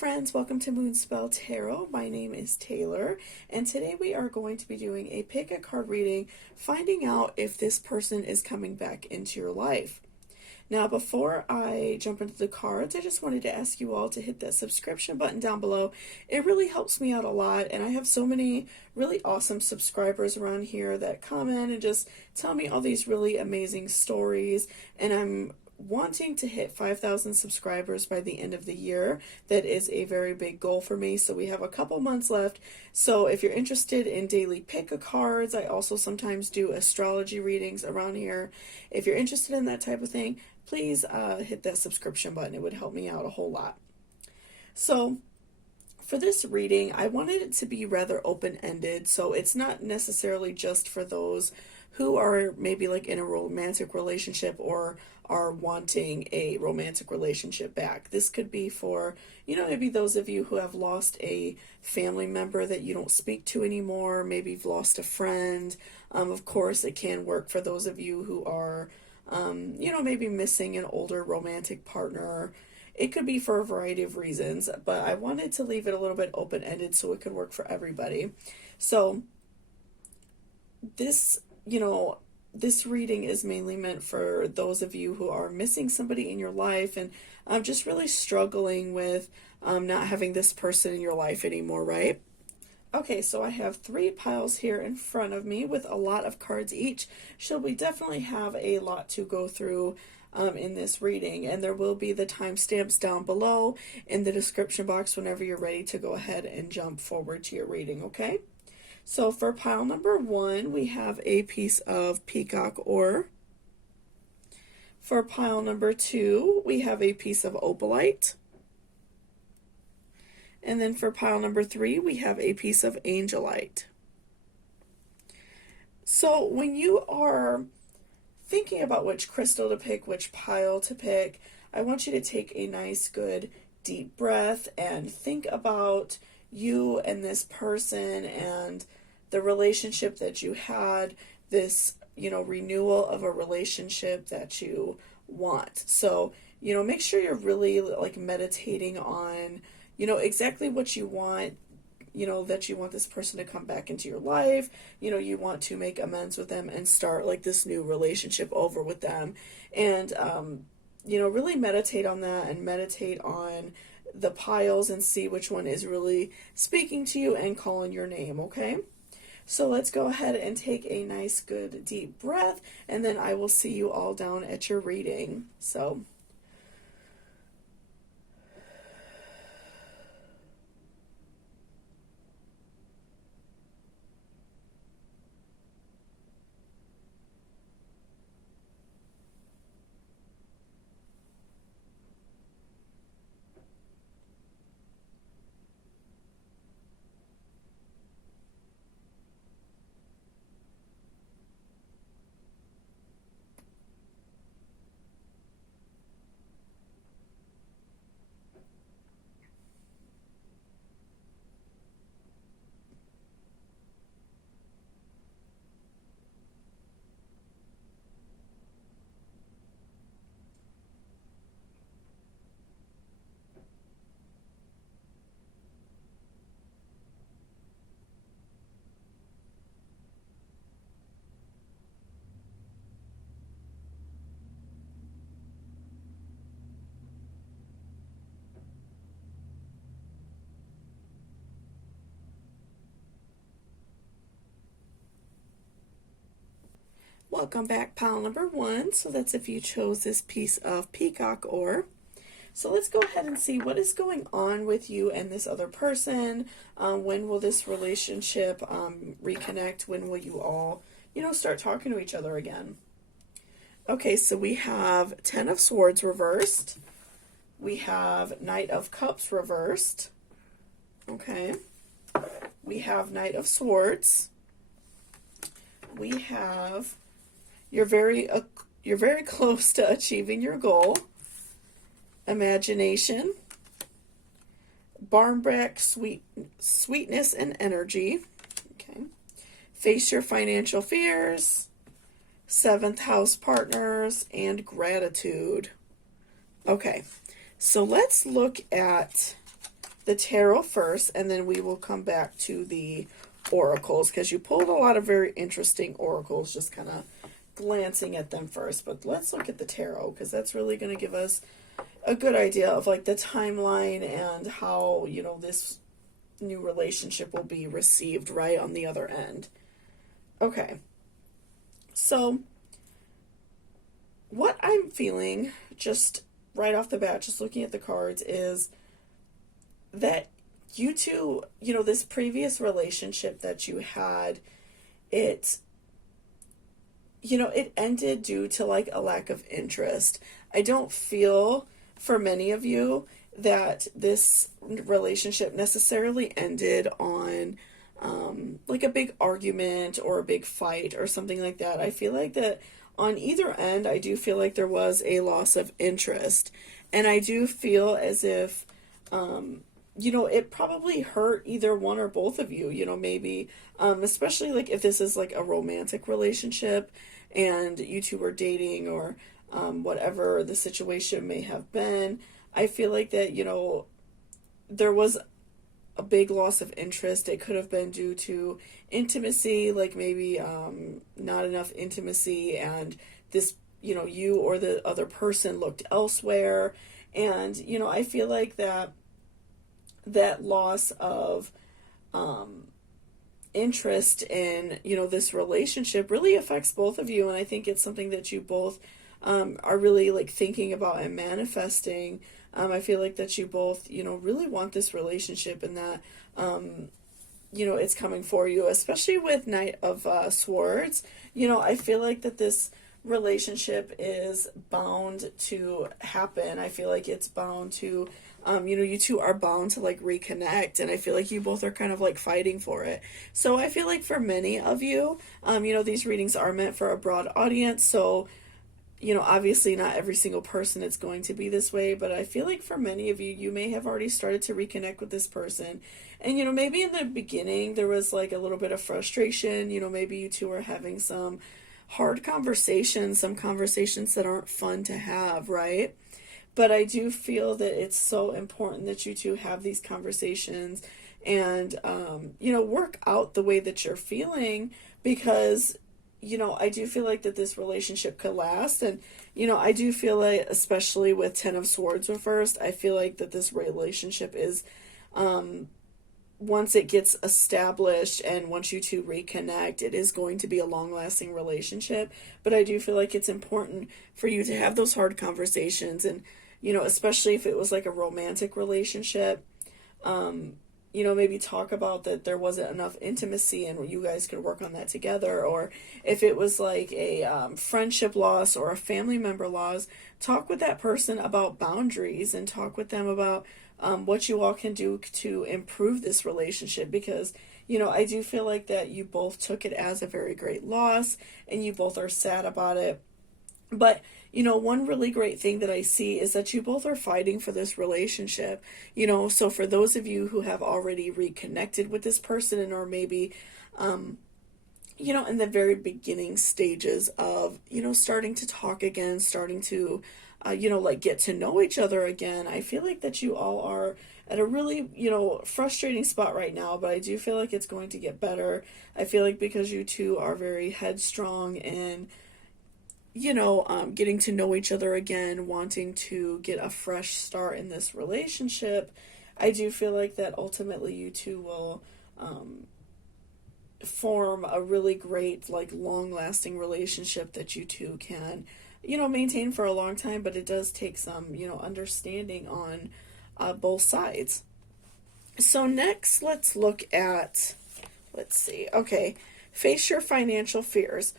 friends, welcome to Moonspell Tarot. My name is Taylor, and today we are going to be doing a pick a card reading, finding out if this person is coming back into your life. Now, before I jump into the cards, I just wanted to ask you all to hit that subscription button down below. It really helps me out a lot, and I have so many really awesome subscribers around here that comment and just tell me all these really amazing stories, and I'm wanting to hit 5,000 subscribers by the end of the year. That is a very big goal for me, so we have a couple months left. So if you're interested in daily pick a cards, I also sometimes do astrology readings around here. If you're interested in that type of thing, please hit that subscription button. It would help me out a whole lot. So for this reading, I wanted it to be rather open-ended, so it's not necessarily just for those who are maybe like in a romantic relationship or are wanting a romantic relationship back. This could be for, maybe those of you who have lost a family member that you don't speak to anymore. Maybe you've lost a friend. Of course, it can work for those of you who are, maybe missing an older romantic partner. It could be for a variety of reasons, but I wanted to leave it a little bit open-ended so it could work for everybody. So this reading is mainly meant for those of you who are missing somebody in your life and just really struggling with not having this person in your life anymore, right? Okay, so I have 3 piles here in front of me with a lot of cards each, so we definitely have a lot to go through in this reading, and there will be the timestamps down below in the description box whenever you're ready to go ahead and jump forward to your reading, okay? So for pile number 1, we have a piece of peacock ore. For pile number 2, we have a piece of opalite. And then for pile number 3, we have a piece of angelite. So when you are thinking about which crystal to pick, which pile to pick, I want you to take a nice, good, deep breath and think about you and this person and the relationship that you had, this, renewal of a relationship that you want. So, make sure you're really like meditating on, exactly what you want, that you want this person to come back into your life. You want to make amends with them and start like this new relationship over with them. And, really meditate on that and meditate on the piles and see which one is really speaking to you and calling your name, okay? So let's go ahead and take a nice, good, deep breath, and then I will see you all down at your reading. So welcome back, pile number 1. So that's if you chose this piece of peacock ore. So let's go ahead and see what is going on with you and this other person. When will this relationship reconnect? When will you all, start talking to each other again? Okay, so we have 10 of Swords reversed. We have Knight of Cups reversed. Okay. We have Knight of Swords. We have you're very close to achieving your goal. Imagination. Barnback, sweetness and energy. Okay. Face your financial fears. 7th house partners and gratitude. Okay. So let's look at the tarot first, and then we will come back to the oracles, because you pulled a lot of very interesting oracles, just kind of glancing at them first. But let's look at the tarot, because that's really going to give us a good idea of like the timeline and how, you know, this new relationship will be received right on the other end. Okay, so what I'm feeling just right off the bat, just looking at the cards, is that you two, you know, this previous relationship that you had, it, you know, it ended due to like a lack of interest. I don't feel for many of you that this relationship necessarily ended on like a big argument or a big fight or something like that. I feel like that on either end, I do feel like there was a loss of interest. And I do feel as if, you know, it probably hurt either one or both of you, you know, maybe, especially like if this is like a romantic relationship and you two were dating, or whatever the situation may have been. I feel like that, you know, there was a big loss of interest. It could have been due to intimacy, like maybe not enough intimacy, and this, you know, you or the other person looked elsewhere. And, you know, I feel like that loss of interest in, you know, this relationship really affects both of you. And I think it's something that you both are really like thinking about and manifesting. I feel like that you both, you know, really want this relationship, and that, you know, it's coming for you, especially with Knight of Swords. You know, I feel like that this relationship is bound to happen. I feel like it's bound to, you know, you two are bound to like reconnect, and I feel like you both are kind of like fighting for it. So I feel like for many of you, you know, these readings are meant for a broad audience. So, you know, obviously not every single person is going to be this way, but I feel like for many of you, you may have already started to reconnect with this person. And, you know, maybe in the beginning there was like a little bit of frustration. You know, maybe you two are having some hard conversations, some conversations that aren't fun to have, right? But I do feel that it's so important that you two have these conversations and, you know, work out the way that you're feeling, because, you know, I do feel like that this relationship could last. And, you know, I do feel like, especially with Ten of Swords reversed, I feel like that this relationship is, once it gets established and once you two reconnect, it is going to be a long-lasting relationship. But I do feel like it's important for you to have those hard conversations. And, you know, especially if it was like a romantic relationship, you know, maybe talk about that there wasn't enough intimacy and you guys could work on that together. Or if it was like a friendship loss or a family member loss, talk with that person about boundaries and talk with them about what you all can do to improve this relationship. Because, you know, I do feel like that you both took it as a very great loss and you both are sad about it. But, you know, one really great thing that I see is that you both are fighting for this relationship. You know, so for those of you who have already reconnected with this person and are maybe, you know, in the very beginning stages of, you know, starting to talk again, starting to, you know, like get to know each other again, I feel like that you all are at a really, you know, frustrating spot right now, but I do feel like it's going to get better. I feel like because you two are very headstrong and, you know, getting to know each other again, wanting to get a fresh start in this relationship, I do feel like that ultimately you two will form a really great, like, long-lasting relationship that you two can, you know, maintain for a long time. But it does take some, you know, understanding on both sides. So next, let's look at, let's see, okay, face your financial fears.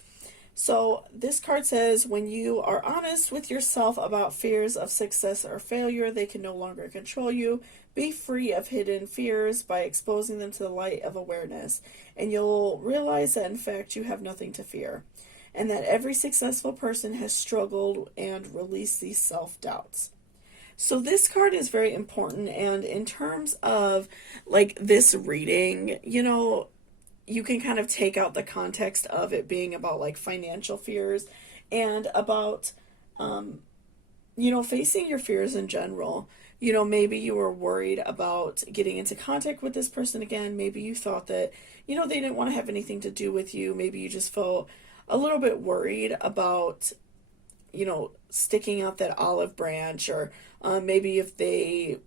So this card says, when you are honest with yourself about fears of success or failure, they can no longer control you. Be free of hidden fears by exposing them to the light of awareness, and you'll realize that in fact you have nothing to fear, and that every successful person has struggled and released these self-doubts. So this card is very important, and in terms of like this reading, you know, you can kind of take out the context of it being about like financial fears and about, you know, facing your fears in general. maybe you were worried about getting into contact with this person again. Maybe you thought that, they didn't want to have anything to do with you. Maybe you just felt a little bit worried about, sticking out that olive branch, or maybe if they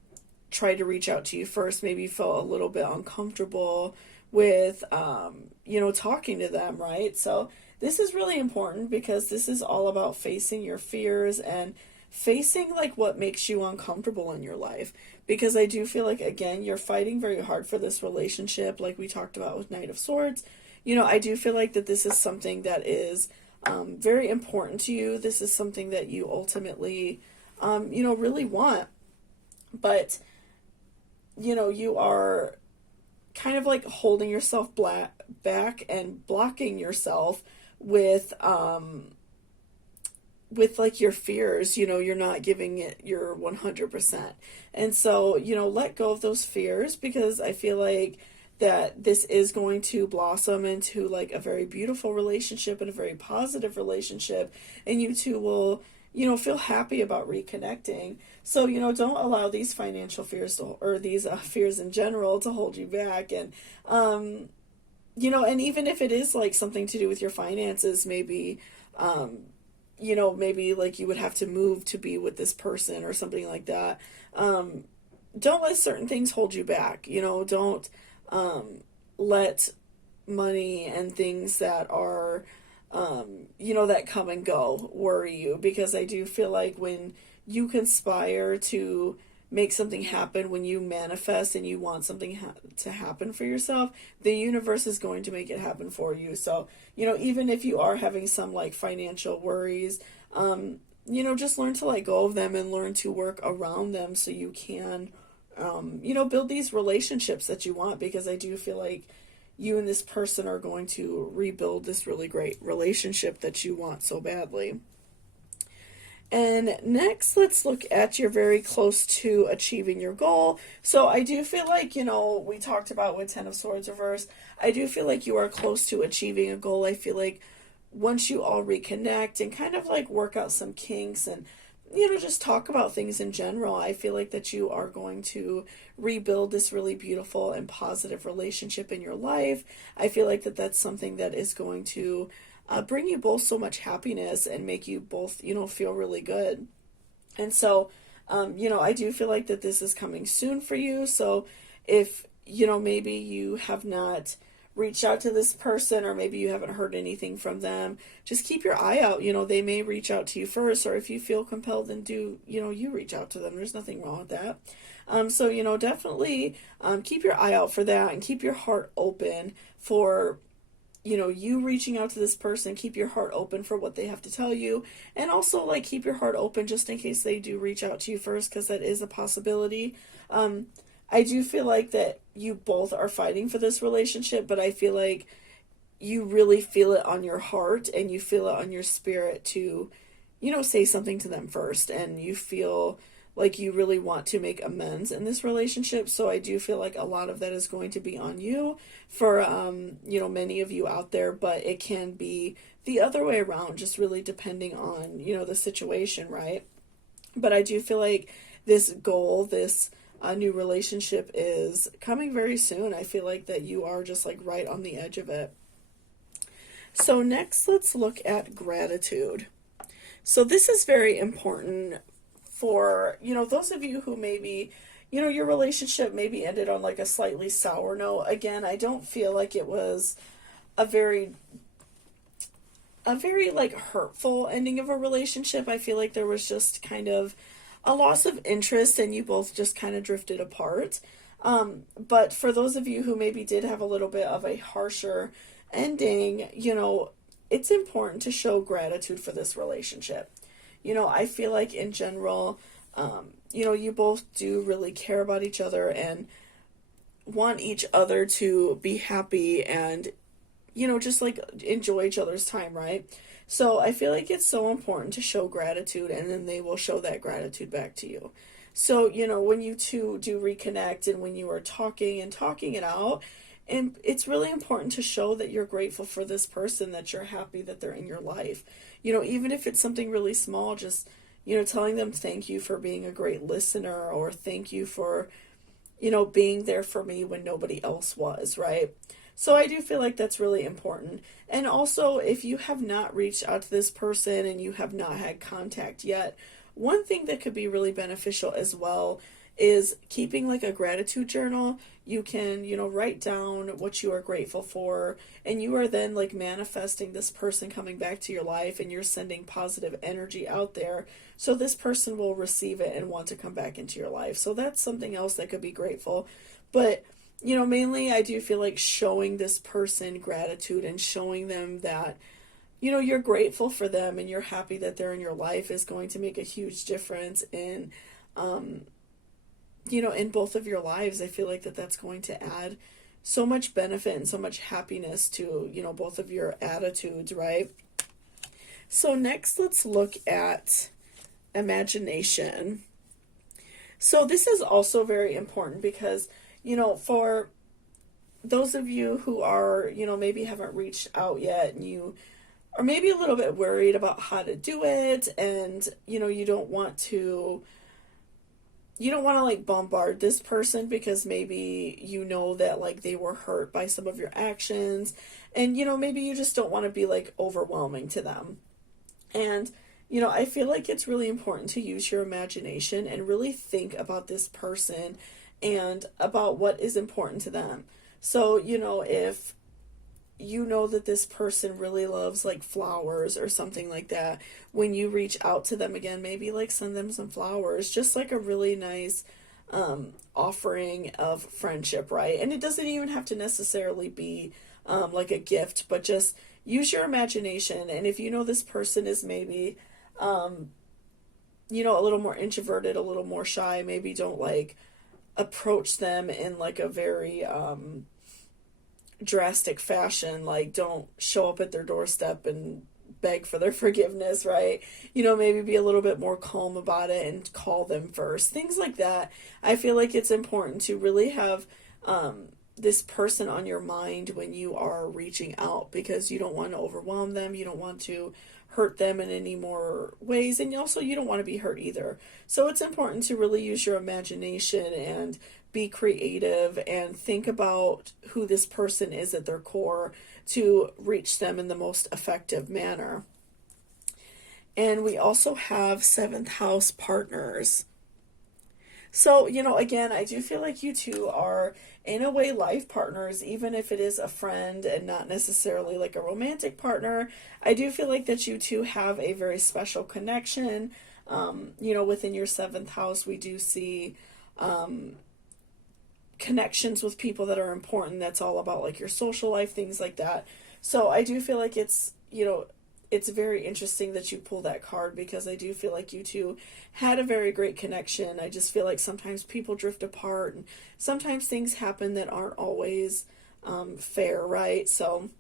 tried to reach out to you first, maybe you felt a little bit uncomfortable with, talking to them, right? So this is really important because this is all about facing your fears and facing like what makes you uncomfortable in your life. Because I do feel like, again, you're fighting very hard for this relationship, like we talked about with Knight of Swords. I do feel like that this is something that is very important to you. This is something that you ultimately, really want. But, you are kind of like holding yourself back and blocking yourself with like your fears. You're not giving it your 100%. And so, let go of those fears, because I feel like that this is going to blossom into like a very beautiful relationship and a very positive relationship, and you two will, feel happy about reconnecting. So, don't allow these financial fears or these fears in general to hold you back. And, and even if it is like something to do with your finances, maybe, maybe like you would have to move to be with this person or something like that. Don't let certain things hold you back. Don't let money and things that are, that come and go worry you, because I do feel like when you conspire to make something happen, when you manifest and you want something to happen for yourself, the universe is going to make it happen for you. So, even if you are having some like financial worries, just learn to let go of them and learn to work around them so you can, build these relationships that you want, because I do feel like you and this person are going to rebuild this really great relationship that you want so badly. And next, let's look at you're very close to achieving your goal. So I do feel like, we talked about with Ten of Swords reverse, I do feel like you are close to achieving a goal. I feel like once you all reconnect and kind of like work out some kinks and, just talk about things in general, I feel like that you are going to rebuild this really beautiful and positive relationship in your life. I feel like that that's something that is going to bring you both so much happiness and make you both, feel really good. And so, I do feel like that this is coming soon for you. So if, maybe you have not reached out to this person, or maybe you haven't heard anything from them, just keep your eye out. They may reach out to you first, or if you feel compelled, then do, you reach out to them. There's nothing wrong with that. So, definitely keep your eye out for that, and keep your heart open for, you reaching out to this person. Keep your heart open for what they have to tell you. And also, like, keep your heart open just in case they do reach out to you first, because that is a possibility. I do feel like that you both are fighting for this relationship, but I feel like you really feel it on your heart and you feel it on your spirit to, say something to them first. And you feel like you really want to make amends in this relationship. So I do feel like a lot of that is going to be on you for, many of you out there, but it can be the other way around, just really depending on, the situation, right? But I do feel like this goal, this new relationship is coming very soon. I feel like that you are just like right on the edge of it. So next, let's look at gratitude. So this is very important for, those of you who maybe, your relationship maybe ended on like a slightly sour note. Again, I don't feel like it was a very like hurtful ending of a relationship. I feel like there was just kind of a loss of interest and you both just kind of drifted apart. But for those of you who maybe did have a little bit of a harsher ending, it's important to show gratitude for this relationship. I feel like in general, you both do really care about each other and want each other to be happy and, just like enjoy each other's time, right? So I feel like it's so important to show gratitude, and then they will show that gratitude back to you. So, when you two do reconnect and when you are talking it out, and it's really important to show that you're grateful for this person, that you're happy that they're in your life. Even if it's something really small, just, telling them thank you for being a great listener, or thank you for, being there for me when nobody else was, right? So I do feel like that's really important. And also, if you have not reached out to this person and you have not had contact yet, one thing that could be really beneficial as well is keeping like a gratitude journal. You can, write down what you are grateful for, and you are then like manifesting this person coming back to your life, and you're sending positive energy out there. So this person will receive it and want to come back into your life. So that's something else that could be grateful. But, mainly I do feel like showing this person gratitude and showing them that, you're grateful for them and you're happy that they're in your life is going to make a huge difference in, in both of your lives. I feel like that's going to add so much benefit and so much happiness to, both of your attitudes, right? So next, let's look at imagination. So this is also very important because, for those of you who are, maybe haven't reached out yet, and you are maybe a little bit worried about how to do it, and, you don't want to like bombard this person because maybe that like they were hurt by some of your actions, and maybe you just don't want to be like overwhelming to them. And I feel like it's really important to use your imagination and really think about this person and about what is important to them. So, if that this person really loves like flowers or something like that, when you reach out to them again, maybe like send them some flowers, just like a really nice offering of friendship, right? And it doesn't even have to necessarily be like a gift, but just use your imagination. And if this person is maybe a little more introverted, a little more shy, maybe don't like approach them in like a very drastic fashion. Like, don't show up at their doorstep and beg for their forgiveness, right? Maybe be a little bit more calm about it and call them first. Things like that. I feel like it's important to really have this person on your mind when you are reaching out, because you don't want to overwhelm them. You don't want to hurt them in any more ways, and also you don't want to be hurt either. So it's important to really use your imagination and be creative and think about who this person is at their core to reach them in the most effective manner. And we also have 7th house partners. So, again, I do feel like you two are, in a way, life partners, even if it is a friend and not necessarily like a romantic partner. I do feel like that you two have a very special connection. Within your 7th house, we do see connections with people that are important. That's all about like your social life, things like that. So I do feel like it's very interesting that you pull that card, because I do feel like you two had a very great connection. I just feel like sometimes people drift apart, and sometimes things happen that aren't always fair, right? So,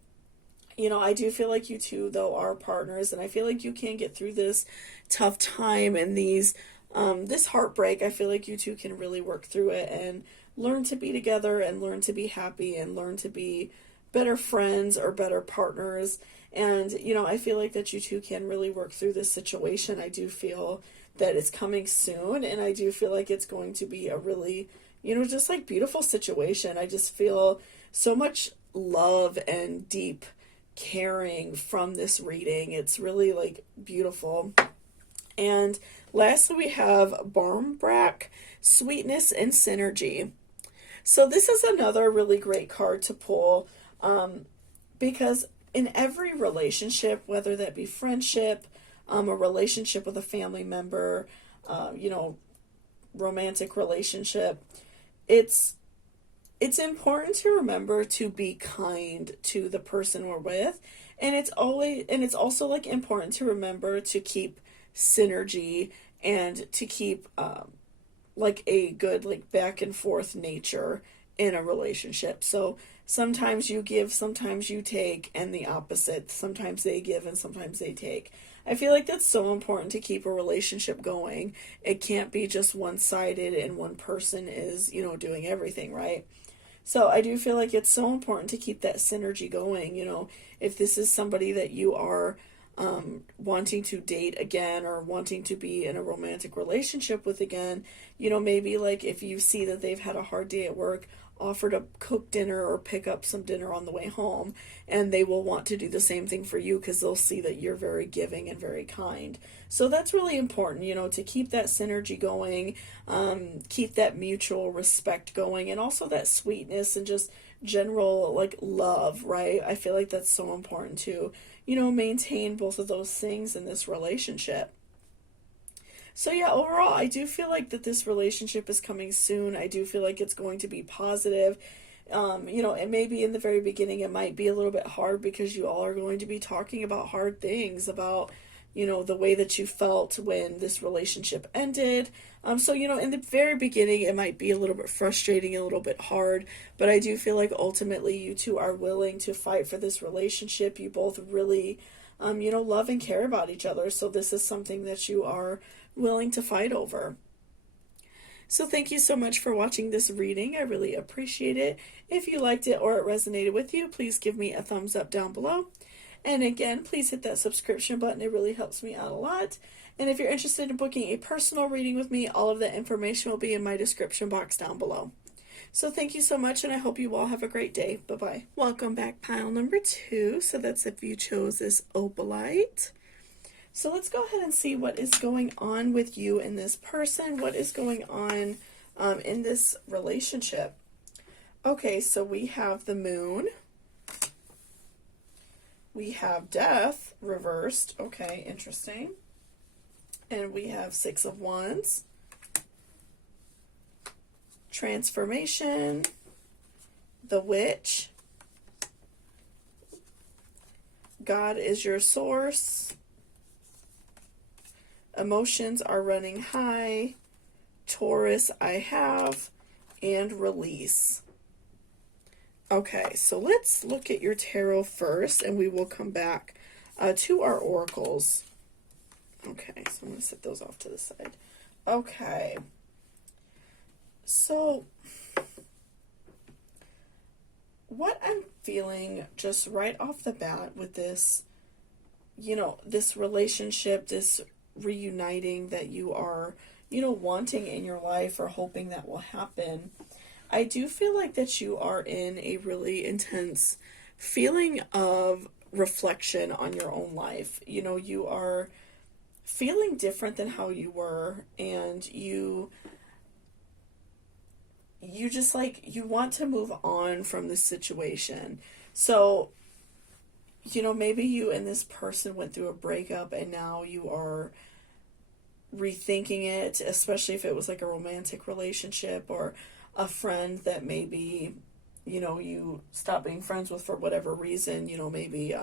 I do feel like you two, though, are partners, and I feel like you can get through this tough time and this heartbreak. I feel like you two can really work through it and learn to be together and learn to be happy and learn to be better friends or better partners. And, I feel like that you two can really work through this situation. I do feel that it's coming soon, and I do feel like it's going to be a really, just like beautiful situation. I just feel so much love and deep caring from this reading. It's really like beautiful. And lastly, we have Barmbrack, Sweetness and Synergy. So this is another really great card to pull, because in every relationship, whether that be friendship, a relationship with a family member, romantic relationship, it's important to remember to be kind to the person we're with, and it's also like important to remember to keep synergy and to keep like a good like back and forth nature in a relationship. So sometimes you give, sometimes you take, and the opposite. Sometimes they give and sometimes they take. I feel like that's so important to keep a relationship going. It can't be just one-sided and one person is, doing everything, right? So I do feel like it's so important to keep that synergy going. If this is somebody that you are wanting to date again or wanting to be in a romantic relationship with again. You know, maybe like if you see that they've had a hard day at work, offer to cook dinner or pick up some dinner on the way home, and they will want to do the same thing for you because they'll see that you're very giving and very kind. So that's really important, you know, to keep that synergy going, keep that mutual respect going, and also that sweetness and just general like love, right? I feel like that's so important to, you know, maintain both of those things in this relationship. So yeah, overall, I do feel like that this relationship is coming soon. I do feel like it's going to be positive. You know, and maybe in the very beginning it might be a little bit hard because you all are going to be talking about hard things, about, you know, the way that you felt when this relationship ended. So, you know, in the very beginning it might be a little bit frustrating, a little bit hard, but I do feel like ultimately you two are willing to fight for this relationship. You both really, you know, love and care about each other. So this is something that you are willing to fight over. So thank you so much for watching this reading. I really appreciate it. If you liked it or it resonated with you, please give me a thumbs up down below. And again, please hit that subscription button. It really helps me out a lot. And if you're interested in booking a personal reading with me, all of that information will be in my description box down below. So thank you so much, and I hope you all have a great day. Bye-bye. Welcome back, pile number 2. So that's if you chose this opalite. So let's go ahead and see what is going on with you and this person. What is going on in this relationship? Okay, so we have the moon. We have death reversed. Okay, interesting. And we have 6 of Wands. Transformation. The witch. God is your source. Emotions are running high. Taurus, I have. And release. Okay, so let's look at your tarot first, and we will come back to our oracles. Okay, so I'm going to set those off to the side. Okay. So, what I'm feeling just right off the bat with this, you know, this relationship, this reuniting that you are, you know, wanting in your life or hoping that will happen, I do feel like that you are in a really intense feeling of reflection on your own life. You know, you are feeling different than how you were, and you just like, you want to move on from this situation. So, you know, maybe you and this person went through a breakup and now you are rethinking it, especially if it was like a romantic relationship or a friend that maybe, you know, you stopped being friends with for whatever reason. You know, maybe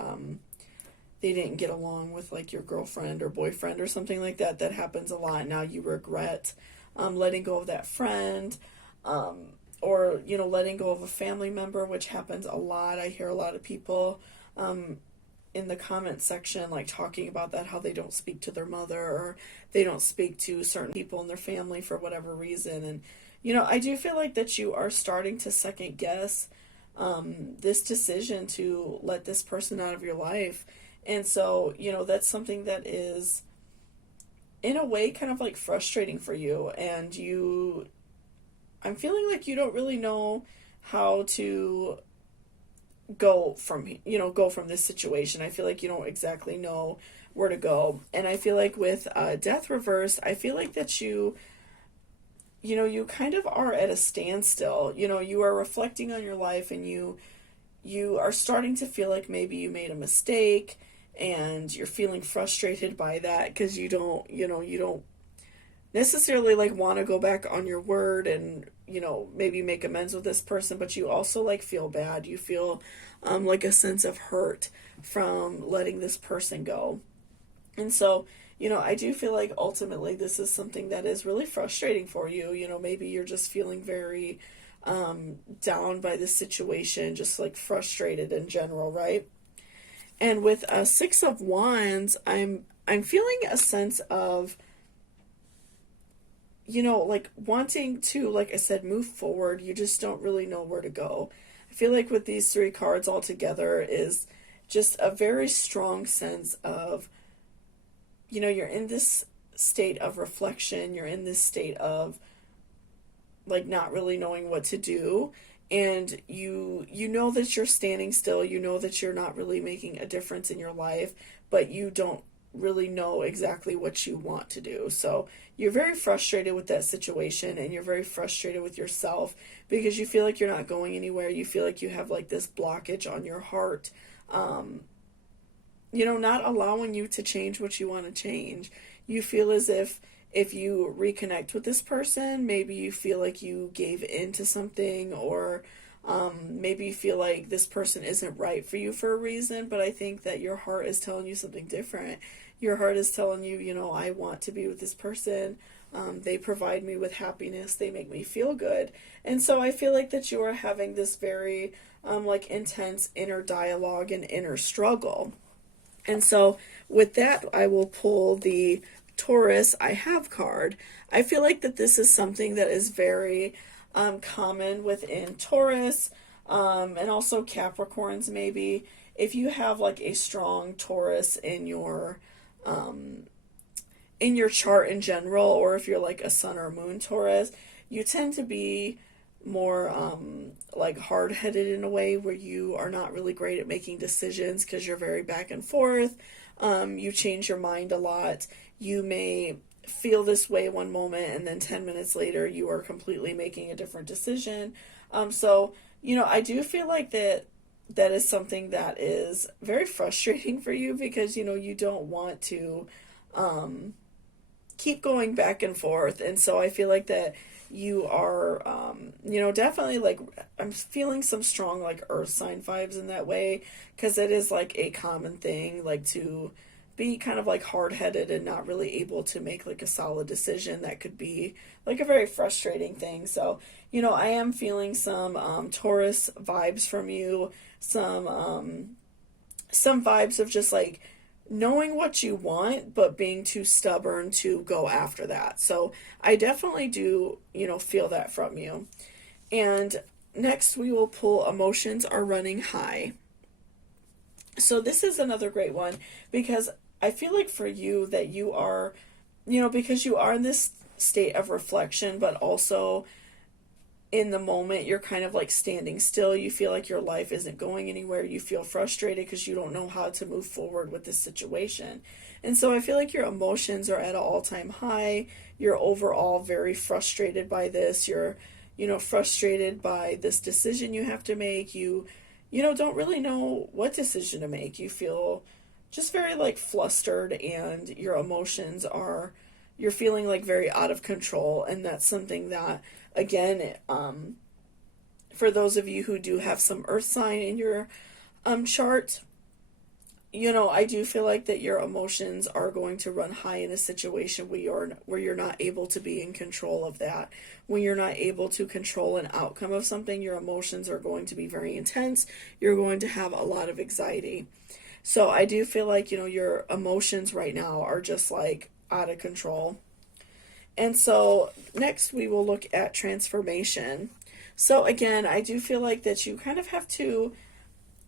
they didn't get along with like your girlfriend or boyfriend or something like that. That happens a lot. Now you regret letting go of that friend, or, you know, letting go of a family member, which happens a lot. I hear a lot of people in the comment section like talking about that, how they don't speak to their mother or they don't speak to certain people in their family for whatever reason. And, you know, I do feel like that you are starting to second guess this decision to let this person out of your life. And so, you know, that's something that is in a way kind of like frustrating for you. And I'm feeling like you don't really know how to go from this situation. I feel like you don't exactly know where to go. And I feel like with death reversed, I feel like that you kind of are at a standstill. You know, you are reflecting on your life, and you are starting to feel like maybe you made a mistake, and you're feeling frustrated by that because you don't necessarily like want to go back on your word and, you know, maybe make amends with this person, but you also like feel bad. You feel like a sense of hurt from letting this person go. And so, you know, I do feel like ultimately this is something that is really frustrating for you. You know, maybe you're just feeling very down by this situation, just like frustrated in general, right? And with a 6 of Wands, I'm feeling a sense of, you know, like wanting to, like I said, move forward. You just don't really know where to go. I feel like with these 3 cards all together is just a very strong sense of, you're in this state of reflection, you're in this state of like not really knowing what to do, and you know that you're standing still, you know that you're not really making a difference in your life, but you don't really know exactly what you want to do. So you're very frustrated with that situation, and you're very frustrated with yourself because you feel like you're not going anywhere. You feel like you have like this blockage on your heart, not allowing you to change what you want to change. You feel as if you reconnect with this person, maybe you feel like you gave in to something, or maybe you feel like this person isn't right for you for a reason, but I think that your heart is telling you something different. Your heart is telling you, I want to be with this person. They provide me with happiness. They make me feel good. And so I feel like that you are having this very like intense inner dialogue and inner struggle. And so with that, I will pull the Taurus I have card. I feel like that this is something that is very common within Taurus, and also Capricorns maybe. If you have like a strong Taurus in your chart in general, or if you're like a sun or moon Taurus, you tend to be more like hard-headed in a way, where you are not really great at making decisions because you're very back and forth. You change your mind a lot. You may feel this way one moment, and then 10 minutes later you are completely making a different decision. So I do feel like that is something that is very frustrating for you, because you don't want to keep going back and forth. And so I feel like that you are definitely, like, I'm feeling some strong like earth sign vibes in that way, because it is like a common thing, like, to be kind of like hard-headed and not really able to make like a solid decision. That could be like a very frustrating thing. So I am feeling some Taurus vibes from you, some vibes of just like knowing what you want, but being too stubborn to go after that. So I definitely do, feel that from you. And next we will pull Emotions Are Running High. So this is another great one, because I feel like for you that you are, because you are in this state of reflection, but also in the moment you're kind of like standing still. You feel like your life isn't going anywhere. You feel frustrated because you don't know how to move forward with this situation. And so I feel like your emotions are at an all-time high. You're overall very frustrated by this. You're, frustrated by this decision you have to make. You don't really know what decision to make. You feel just very like flustered, and your emotions are, you're feeling like very out of control. And that's something that, again, for those of you who do have some earth sign in your chart, I do feel like that your emotions are going to run high in a situation where you're not able to be in control of that. When you're not able to control an outcome of something, your emotions are going to be very intense. You're going to have a lot of anxiety. So I do feel like, your emotions right now are just like out of control. And so next we will look at transformation. So again, I do feel like that you kind of have to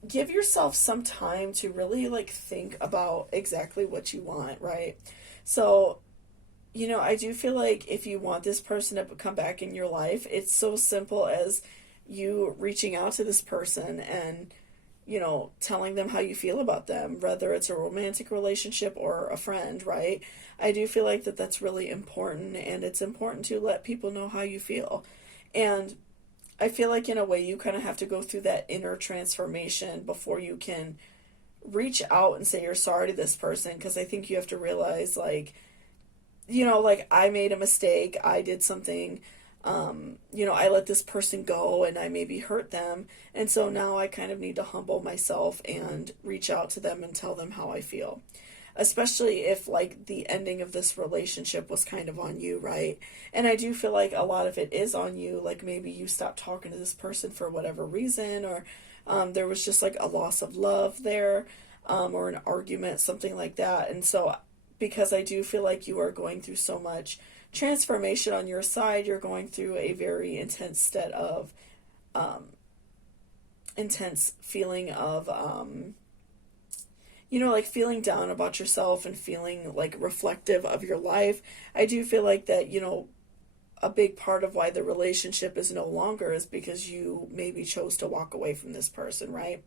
give yourself some time to really like think about exactly what you want, right? So, I do feel like if you want this person to come back in your life, it's so simple as you reaching out to this person and, telling them how you feel about them, whether it's a romantic relationship or a friend, right? I do feel like that that's really important, and it's important to let people know how you feel. And I feel like in a way you kind of have to go through that inner transformation before you can reach out and say you're sorry to this person, because I think you have to realize, like, like, I made a mistake, I did something, I let this person go and I maybe hurt them, and so now I kind of need to humble myself and reach out to them and tell them how I feel. Especially if like the ending of this relationship was kind of on you, right? And I do feel like a lot of it is on you. Like maybe you stopped talking to this person for whatever reason, or there was just like a loss of love there, or an argument, something like that. And so because I do feel like you are going through so much transformation on your side, you're going through a very intense state of intense feeling of like feeling down about yourself and feeling like reflective of your life, I do feel like that, a big part of why the relationship is no longer is because you maybe chose to walk away from this person, right?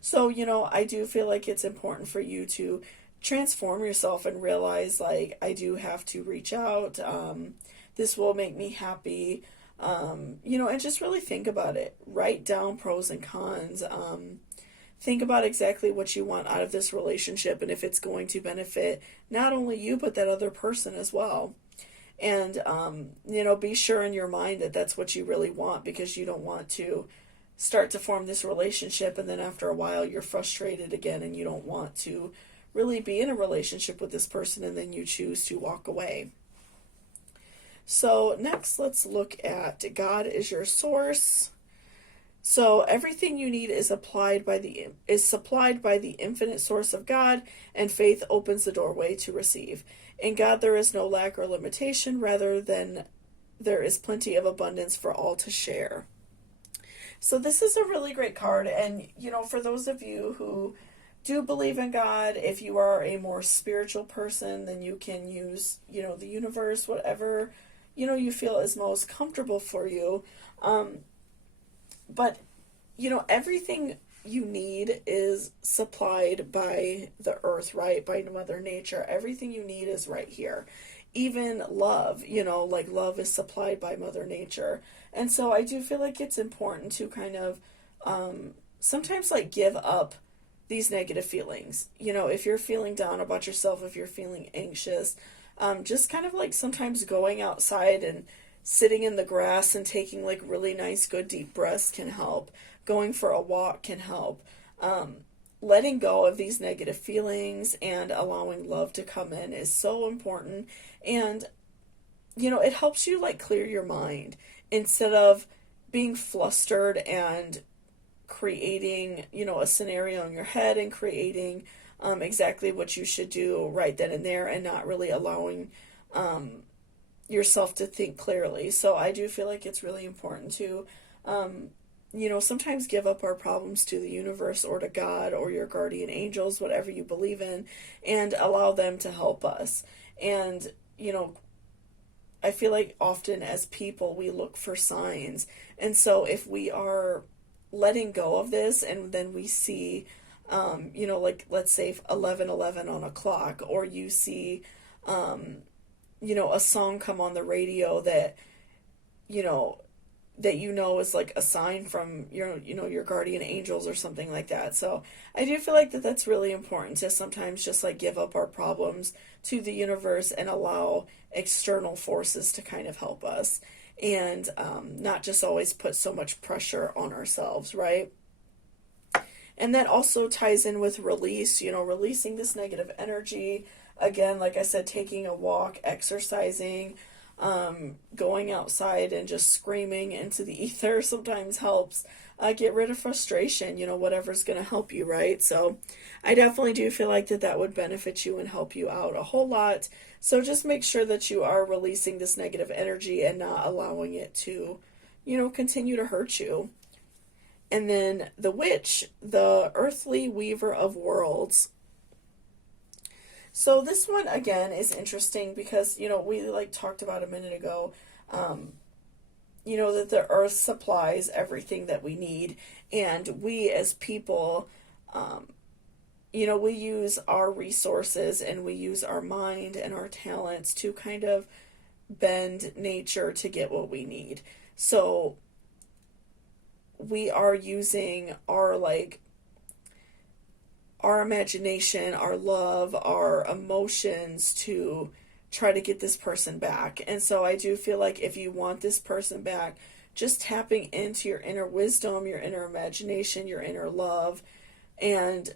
So, I do feel like it's important for you to transform yourself and realize, like, I do have to reach out. This will make me happy. And just really think about it. Write down pros and cons. Think about exactly what you want out of this relationship and if it's going to benefit not only you, but that other person as well. And, be sure in your mind that that's what you really want, because you don't want to start to form this relationship and then after a while you're frustrated again and you don't want to really be in a relationship with this person and then you choose to walk away. So next, let's look at God is your source. So everything you need is supplied by the infinite source of God, and faith opens the doorway to receive. In God there is no lack or limitation, rather than there is plenty of abundance for all to share. So this is a really great card, and for those of you who do believe in God, if you are a more spiritual person, then you can use, the universe, whatever, you feel is most comfortable for you. But, everything you need is supplied by the earth, right? By Mother Nature. Everything you need is right here. Even love, like love is supplied by Mother Nature. And so I do feel like it's important to kind of sometimes like give up these negative feelings. If you're feeling down about yourself, if you're feeling anxious, just kind of like sometimes going outside and sitting in the grass and taking like really nice, good deep breaths can help. Going for a walk can help. Letting go of these negative feelings and allowing love to come in is so important. And, it helps you like clear your mind instead of being flustered and creating, a scenario in your head and creating exactly what you should do right then and there and not really allowing yourself to think clearly. So I do feel like it's really important to, sometimes give up our problems to the universe or to God or your guardian angels, whatever you believe in, and allow them to help us. And, I feel like often as people, we look for signs. And so if we are letting go of this and then we see, like let's say 11:11 on a clock, or you see, a song come on the radio that, is like a sign from your guardian angels or something like that. So I do feel like that's really important to sometimes just like give up our problems to the universe and allow external forces to kind of help us, and not just always put so much pressure on ourselves, right? And that also ties in with release, releasing this negative energy. Again, like I said, taking a walk, exercising, going outside and just screaming into the ether sometimes helps. Get rid of frustration, whatever's going to help you, right? So I definitely do feel like that would benefit you and help you out a whole lot. So just make sure that you are releasing this negative energy and not allowing it to, continue to hurt you. And then the witch, the earthly weaver of worlds. So this one, again, is interesting because, we like talked about a minute ago, that the earth supplies everything that we need. And we as people, we use our resources and we use our mind and our talents to kind of bend nature to get what we need. So we are using our imagination, our love, our emotions to try to get this person back. And so I do feel like if you want this person back, just tapping into your inner wisdom, your inner imagination, your inner love, and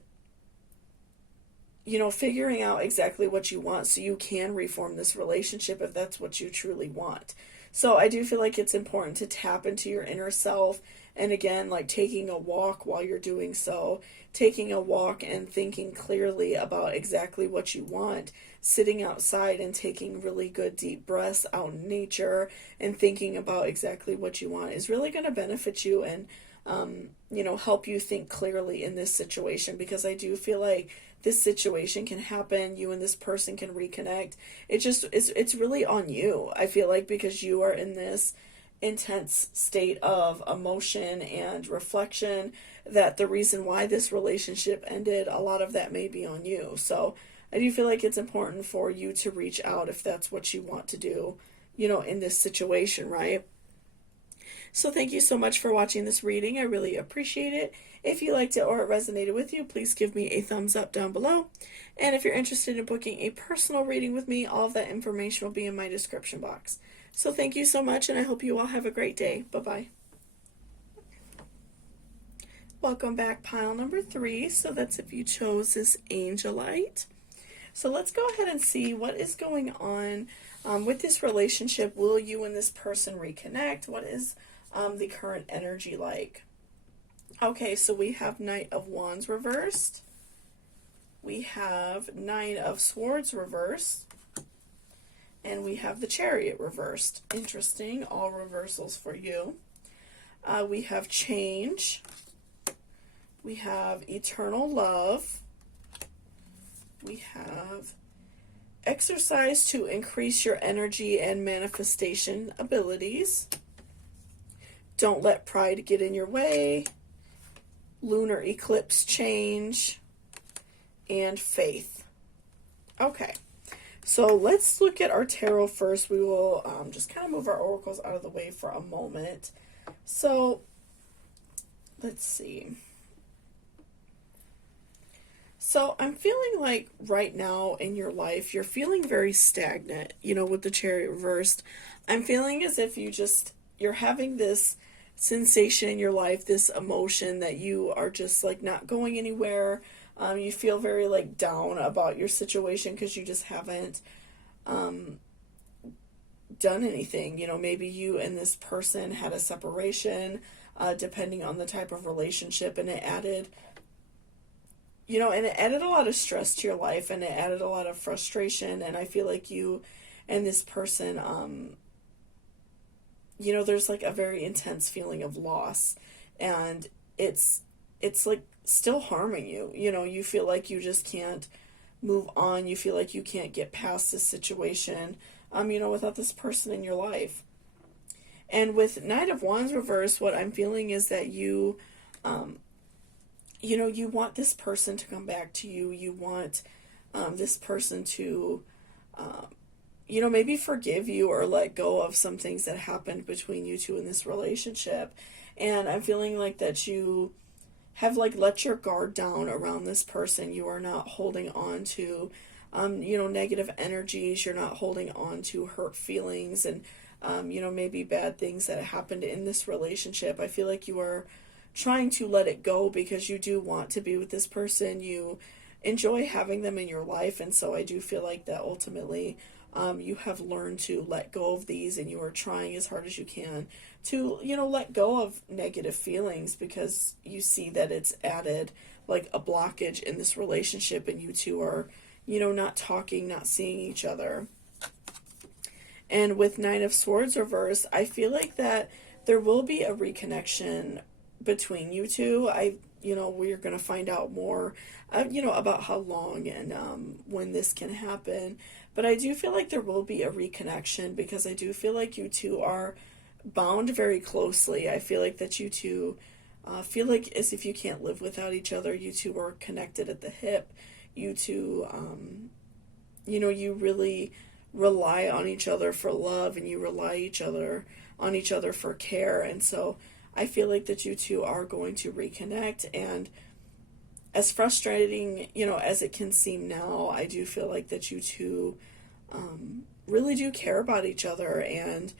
figuring out exactly what you want so you can reform this relationship if that's what you truly want. So I do feel like it's important to tap into your inner self. And again, like taking a walk while you're doing so, taking a walk and thinking clearly about exactly what you want, sitting outside and taking really good deep breaths out in nature and thinking about exactly what you want is really going to benefit you and help you think clearly in this situation, because I do feel like this situation can happen. You and this person can reconnect. It's really on you, I feel like, because you are in this intense state of emotion and reflection, that the reason why this relationship ended, a lot of that may be on you. So I do feel like it's important for you to reach out if that's what you want to do, in this situation, right? So thank you so much for watching this reading. I really appreciate it. If you liked it or it resonated with you, please give me a thumbs up down below. And if you're interested in booking a personal reading with me, all of that information will be in my description box. So thank you so much, and I hope you all have a great day. Bye-bye. Welcome back, pile number 3. So that's if you chose this Angelite. So let's go ahead and see what is going on with this relationship. Will you and this person reconnect? What is the current energy like? Okay, so we have Knight of Wands reversed. We have Nine of Swords reversed. And we have the Chariot reversed. Interesting, all reversals for you. We have Change. We have Eternal Love. We have Exercise to increase your energy and manifestation abilities. Don't let pride get in your way. Lunar eclipse change. And faith. Okay. So let's look at our tarot first. We will just kind of move our oracles out of the way for a moment. So let's see. So I'm feeling like right now in your life, you're feeling very stagnant, with the Chariot reversed. I'm feeling as if you're having this sensation in your life, this emotion that you are just like not going anywhere. You feel very like down about your situation because you just haven't done anything. Maybe you and this person had a separation, depending on the type of relationship, and it added a lot of stress to your life, and it added a lot of frustration. And I feel like you and this person, there's like a very intense feeling of loss, and it's like still harming you. You feel like you just can't move on. You feel like you can't get past this situation, without this person in your life. And with Knight of Wands reverse, what I'm feeling is that you want this person to come back to you. You want this person to, maybe forgive you or let go of some things that happened between you two in this relationship. And I'm feeling like that you have like let your guard down around this person. You are not holding on to, negative energies. You're not holding on to hurt feelings and, maybe bad things that happened in this relationship. I feel like you are trying to let it go because you do want to be with this person. You enjoy having them in your life. And so I do feel like that ultimately you have learned to let go of these, and you are trying as hard as you can to, let go of negative feelings, because you see that it's added like a blockage in this relationship, and you two are, not talking, not seeing each other. And with Nine of Swords reverse, I feel like that there will be a reconnection between you two. We're going to find out more, about how long and when this can happen. But I do feel like there will be a reconnection, because I do feel like you two are bound very closely. I feel like that you two feel like as if you can't live without each other. You two are connected at the hip. You two, you really rely on each other for love, and you rely on each other for care. And so I feel like that you two are going to reconnect. And as frustrating, as it can seem now, I do feel like that you two really do care about each other, and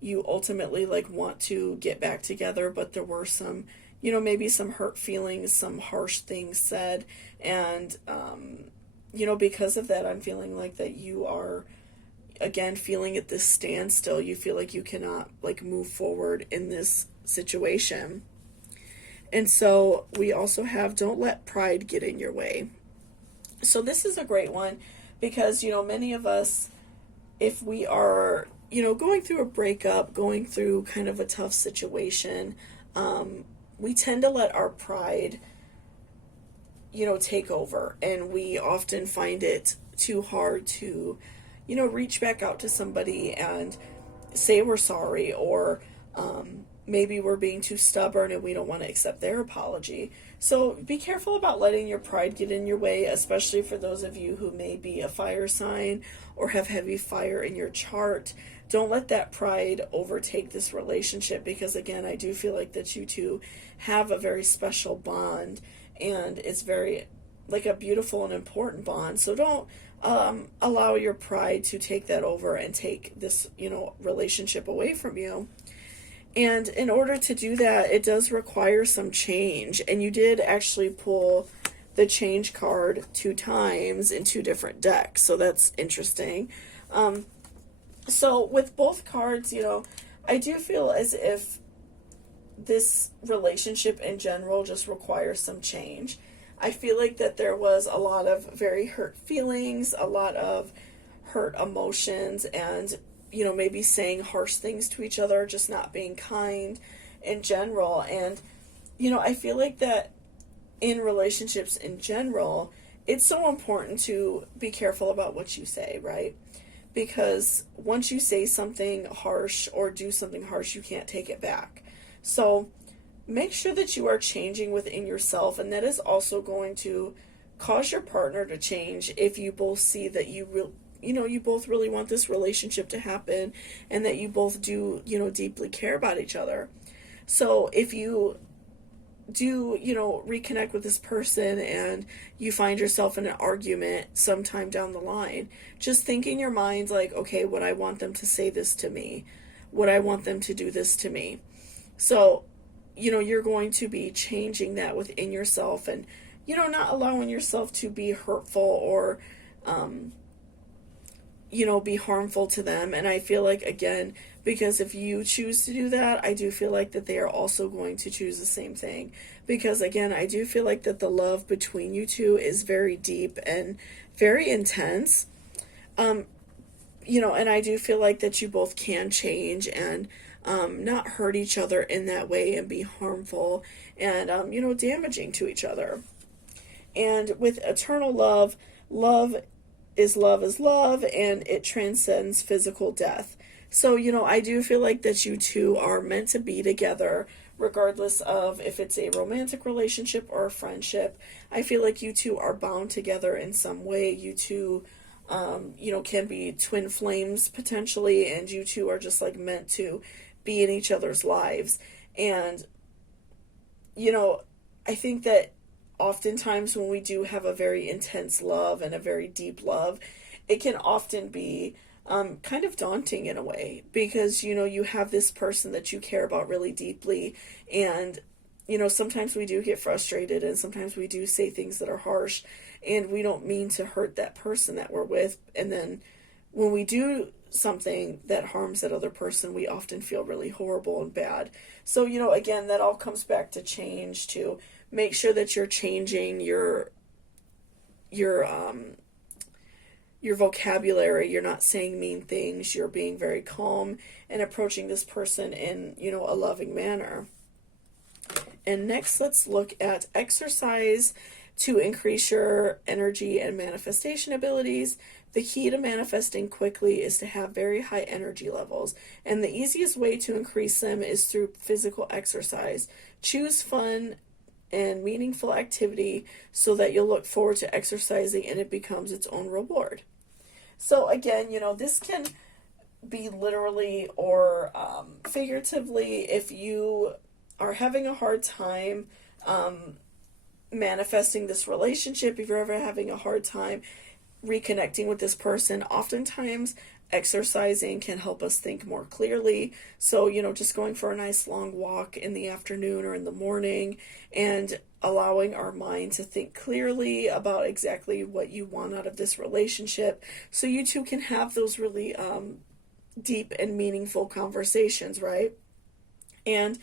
you ultimately like want to get back together. But there were some, maybe some hurt feelings, some harsh things said. And, because of that, I'm feeling like that you are, again, feeling at this standstill. You feel like you cannot like move forward in this situation. And so we also have Don't Let Pride Get in Your Way. So this is a great one, because many of us, if we are going through a breakup, going through kind of a tough situation, we tend to let our pride, take over, and we often find it too hard to, reach back out to somebody and say we're sorry, or maybe we're being too stubborn and we don't want to accept their apology. So be careful about letting your pride get in your way, especially for those of you who may be a fire sign or have heavy fire in your chart. Don't let that pride overtake this relationship, because again, I do feel like that you two have a very special bond, and it's very like a beautiful and important bond. So don't allow your pride to take that over and take this, relationship away from you. And in order to do that, it does require some change. And you did actually pull the change card 2 times in 2 different decks. So that's interesting. So with both cards, I do feel as if this relationship in general just requires some change. I feel like that there was a lot of very hurt feelings, a lot of hurt emotions, and maybe saying harsh things to each other, just not being kind in general. And, I feel like that in relationships in general, it's so important to be careful about what you say, right? Because once you say something harsh or do something harsh, you can't take it back. So make sure that you are changing within yourself, and that is also going to cause your partner to change if you both see that you both really want this relationship to happen, and that you both do, deeply care about each other. So if you do, reconnect with this person and you find yourself in an argument sometime down the line, just think in your mind, like, okay, would I want them to say this to me? Would I want them to do this to me? So, you're going to be changing that within yourself, and, not allowing yourself to be hurtful or, be harmful to them. And I feel like, again, because if you choose to do that, I do feel like that they are also going to choose the same thing. Because again, I do feel like that the love between you two is very deep and very intense. And I do feel like that you both can change and not hurt each other in that way and be harmful and, damaging to each other. And with eternal love, love is love, and it transcends physical death. So, I do feel like that you two are meant to be together, regardless of if it's a romantic relationship or a friendship. I feel like you two are bound together in some way. You two, can be twin flames potentially, and you two are just like meant to be in each other's lives. And, I think that oftentimes when we do have a very intense love and a very deep love, it can often be kind of daunting in a way, because you have this person that you care about really deeply, and sometimes we do get frustrated, and sometimes we do say things that are harsh, and we don't mean to hurt that person that we're with. And then when we do something that harms that other person, we often feel really horrible and bad. So again, that all comes back to change, to make sure that you're changing your vocabulary. You're not saying mean things. You're being very calm and approaching this person in, a loving manner. And next, let's look at exercise to increase your energy and manifestation abilities. The key to manifesting quickly is to have very high energy levels, and the easiest way to increase them is through physical exercise. Choose fun and meaningful activity so that you'll look forward to exercising and it becomes its own reward. So again, this can be literally or figuratively. If you are having a hard time manifesting this relationship, if you're ever having a hard time reconnecting with this person, oftentimes exercising can help us think more clearly. So, just going for a nice long walk in the afternoon or in the morning, and allowing our mind to think clearly about exactly what you want out of this relationship, so you two can have those really deep and meaningful conversations, right? And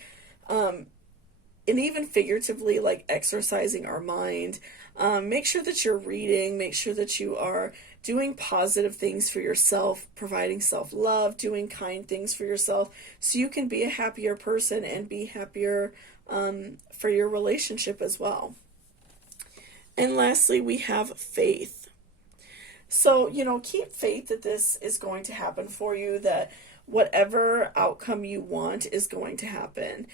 even figuratively, like exercising our mind. Make sure that you're reading, make sure that you are doing positive things for yourself, providing self-love, doing kind things for yourself so you can be a happier person and be happier for your relationship as well. And lastly, we have faith. So, keep faith that this is going to happen for you, that whatever outcome you want is going to happen.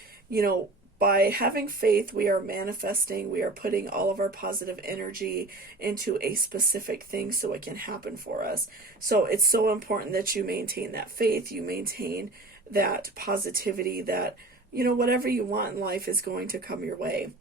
By having faith, we are manifesting, we are putting all of our positive energy into a specific thing so it can happen for us. So it's so important that you maintain that faith, you maintain that positivity, that, whatever you want in life is going to come your way.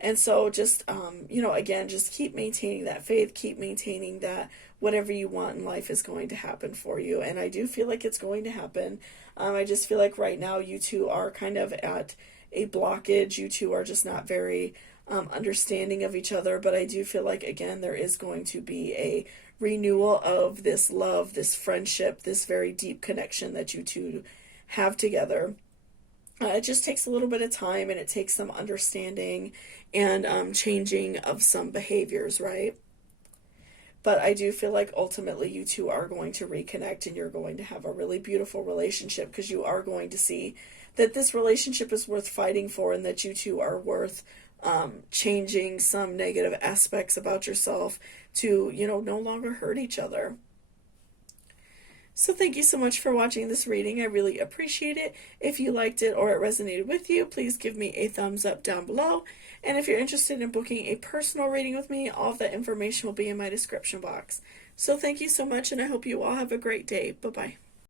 And so just, again, just keep maintaining that faith, keep maintaining that whatever you want in life is going to happen for you. And I do feel like it's going to happen. I just feel like right now you two are kind of at a blockage. You two are just not very understanding of each other. But I do feel like, again, there is going to be a renewal of this love, this friendship, this very deep connection that you two have together. It just takes a little bit of time, and it takes some understanding and changing of some behaviors, right? But I do feel like ultimately you two are going to reconnect, and you're going to have a really beautiful relationship, because you are going to see that this relationship is worth fighting for, and that you two are worth changing some negative aspects about yourself to, no longer hurt each other. So thank you so much for watching this reading. I really appreciate it. If you liked it or it resonated with you, please give me a thumbs up down below. And if you're interested in booking a personal reading with me, all of that information will be in my description box. So thank you so much, and I hope you all have a great day. Bye-bye.